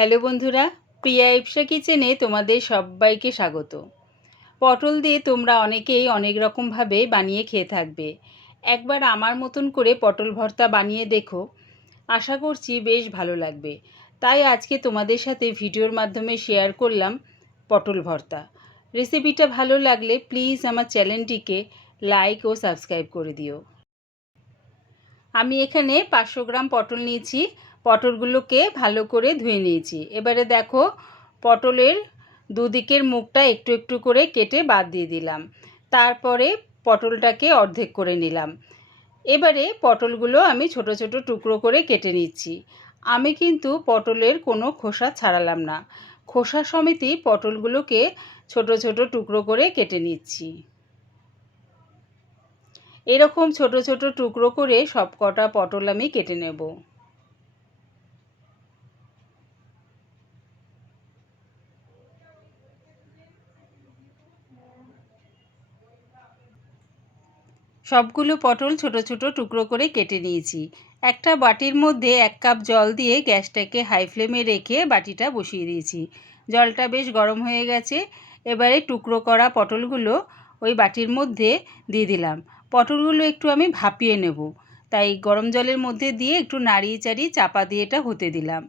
Hello বন্ধুরা, প্রিয়া ইপসা কিচেনে তোমাদের সবাইকে স্বাগত। পটল দিয়ে তোমরা অনেকেই অনেক রকমভাবে বানিয়ে খেয়ে থাকবে। একবার আমার মতন করে পটল ভর্তা বানিয়ে দেখো, আশা করছি বেশ ভালো লাগবে। তাই আজকে তোমাদের সাথে ভিডিওর মাধ্যমে শেয়ার করলাম পটল ভর্তা। রেসিপিটা ভালো লাগলে প্লিজ আমার চ্যানেলটিকে লাইক ও সাবস্ক্রাইব করে দিও। আমি এখানে 500 গ্রাম পটল নিয়েছি। পটলগুলোকে ভালো করে ধুয়ে নিয়েছি। এবারে দেখো, পটলের দুদিকের মুখটা একটু একটু করে কেটে বাদ দিয়ে দিলাম। তারপরে পটলটাকে অর্ধেক করে নিলাম। এবারে পটলগুলো আমি ছোট ছোট টুকরো করে কেটে নিচ্ছি। আমি কিন্তু পটলের কোনো খোসা ছাড়ালাম না, খোসা সমেতই পটলগুলোকে ছোট ছোট টুকরো করে কেটে নিচ্ছি। এরকম ছোট ছোট টুকরো করে সব কটা পটল আমি কেটে নেব। সবগুলো পটল ছোট ছোট টুকরো করে কেটে নিয়েছি। একটা বাটির মধ্যে 1 কাপ জল দিয়ে গ্যাসটাকে হাই ফ্লেমে রেখে বাটিটা বসিয়ে দিয়েছি। জলটা বেশ গরম হয়ে গেছে। এবারে টুকরো করা পটলগুলো ওই বাটির মধ্যে দিয়ে দিলাম। পটলগুলো একটু আমি ভাপিয়ে নেব, তাই গরম জলের মধ্যে দিয়ে একটু নাড়িয়ে চাড়িয়ে চাপা দিয়ে এটা হতে দিলাম।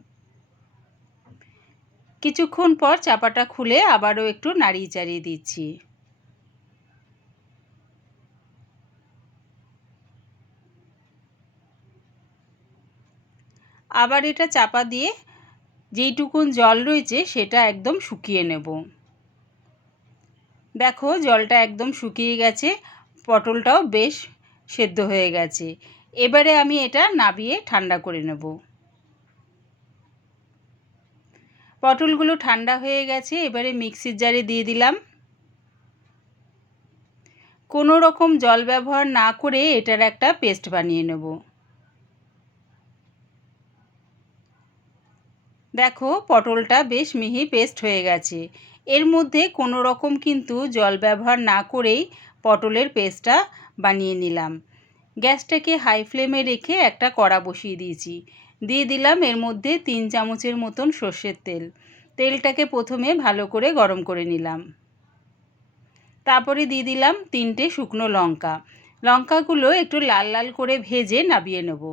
কিছুক্ষণ পর চাপাটা খুলে আবারও একটু নাড়িয়ে চাড়িয়ে দিচ্ছি। আবার এটা চাপা দিয়ে যেইটুকুন জল রয়েছে সেটা একদম শুকিয়ে নেব। দেখো, জলটা একদম শুকিয়ে গেছে, পটলটাও বেশ সেদ্ধ হয়ে গেছে। এবারে আমি এটা নাবিয়ে ঠান্ডা করে নেব। পটলগুলো ঠান্ডা হয়ে গেছে। এবারে মিক্সির জারে দিয়ে দিলাম। কোনো রকম জল ব্যবহার না করে এটার একটা পেস্ট বানিয়ে নেব। দেখো, পটলটা বেশ মিহি পেস্ট হয়ে গেছে। এর মধ্যে কোনো রকম কিন্তু জল ব্যবহার না করেই পটলের পেস্টটা বানিয়ে নিলাম। গ্যাসটাকে হাই ফ্লেমে রেখে একটা কড়া বসিয়ে দিয়েছি। দিয়ে দিলাম এর মধ্যে 3 চামচের মতন সর্ষের তেল। তেলটাকে প্রথমে ভালো করে গরম করে নিলাম। তারপরে দিয়ে দিলাম 3টে শুকনো লঙ্কা। লঙ্কাগুলো একটু লাল লাল করে ভেজে নাবিয়ে নেব।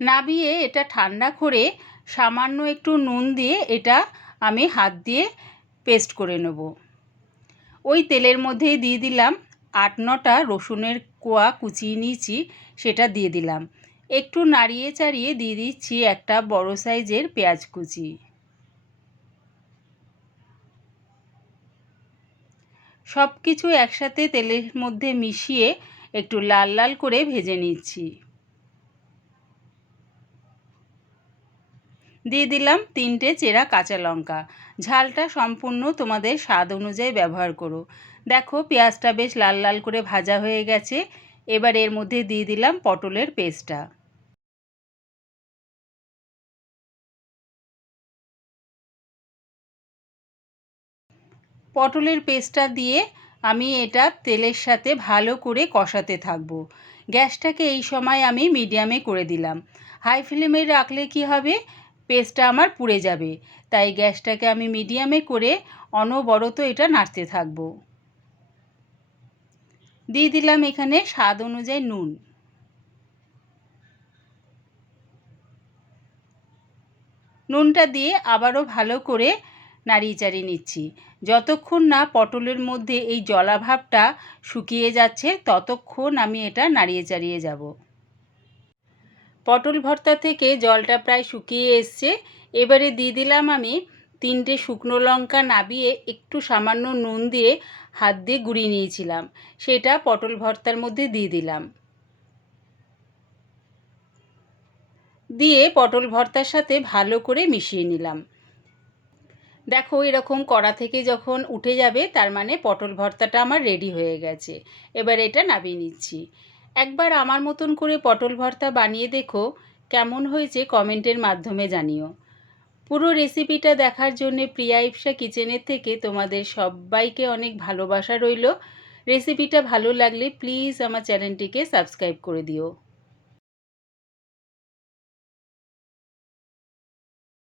নাবিয়ে এটা ঠান্ডা করে সামান্য একটু নুন দিয়ে এটা আমি হাত দিয়ে পেস্ট করে নেব। ওই তেলের মধ্যেই দিয়ে দিলাম 8-9টা রসুনের কোয়া কুচিয়ে নিয়েছি, সেটা দিয়ে দিলাম। একটু নাড়িয়ে চাড়িয়ে দিয়ে দিচ্ছি একটা বড় সাইজের পেঁয়াজ কুচি। সব কিছু একসাথে তেলের মধ্যে মিশিয়ে একটু লাল লাল করে ভেজে নিচ্ছি। দিয়ে দিলাম 3টে চেরা কাঁচা লঙ্কা। ঝালটা সম্পূর্ণ তোমাদের স্বাদ অনুযায়ী ব্যবহার করো। দেখো, পেঁয়াজটা বেশ লাল লাল করে ভাজা হয়ে গেছে। এবার এর মধ্যে দিয়ে দিলাম পটলের পেস্টটা। পটলের পেস্টটা দিয়ে আমি এটা তেলের সাথে ভালো করে কষাতে থাকবো। গ্যাসটাকে এই সময় আমি মিডিয়ামে করে দিলাম। হাই ফ্লেমে রাখলে কি হবে, পেস্টটা আমার পুড়ে যাবে। তাই গ্যাসটাকে আমি মিডিয়ামে করে অনবরত এটা নাড়তে থাকবো। দিয়ে দিলাম এখানে স্বাদ অনুযায়ী নুন। নুনটা দিয়ে আবারও ভালো করে নাড়িয়ে চাড়িয়ে নিচ্ছি। যতক্ষণ না পটলের মধ্যে এই জলাভাবটা শুকিয়ে যাচ্ছে ততক্ষণ আমি এটা নাড়িয়ে চাড়িয়ে যাব। পটল ভর্তা থেকে জলটা প্রায় শুকিয়ে এসছে। এবারে দিয়ে দিলাম আমি 3টে শুকনো লঙ্কা নাবিয়ে একটু সামান্য নুন দিয়ে হাত দিয়ে গুঁড়িয়ে নিয়েছিলাম, সেটা পটল ভর্তার মধ্যে দিয়ে দিলাম। দিয়ে পটল ভর্তার সাথে ভালো করে মিশিয়ে নিলাম। দেখো, এরকম কড়া থেকে যখন উঠে যাবে তার মানে পটল ভর্তাটা আমার রেডি হয়ে গেছে। এবার এটা নামিয়ে নিচ্ছি। একবার আমার মতন করে পটল ভর্তা বানিয়ে দেখো, কেমন হয়েছে কমেন্টের মাধ্যমে জানিও। পুরো রেসিপিটা দেখার জন্যে প্রিয়া ইপসা কিচেনের থেকে তোমাদের সবাইকে অনেক ভালোবাসা রইল। রেসিপিটা ভালো লাগলে প্লিজ আমার চ্যানেলটিকে সাবস্ক্রাইব করে দিও।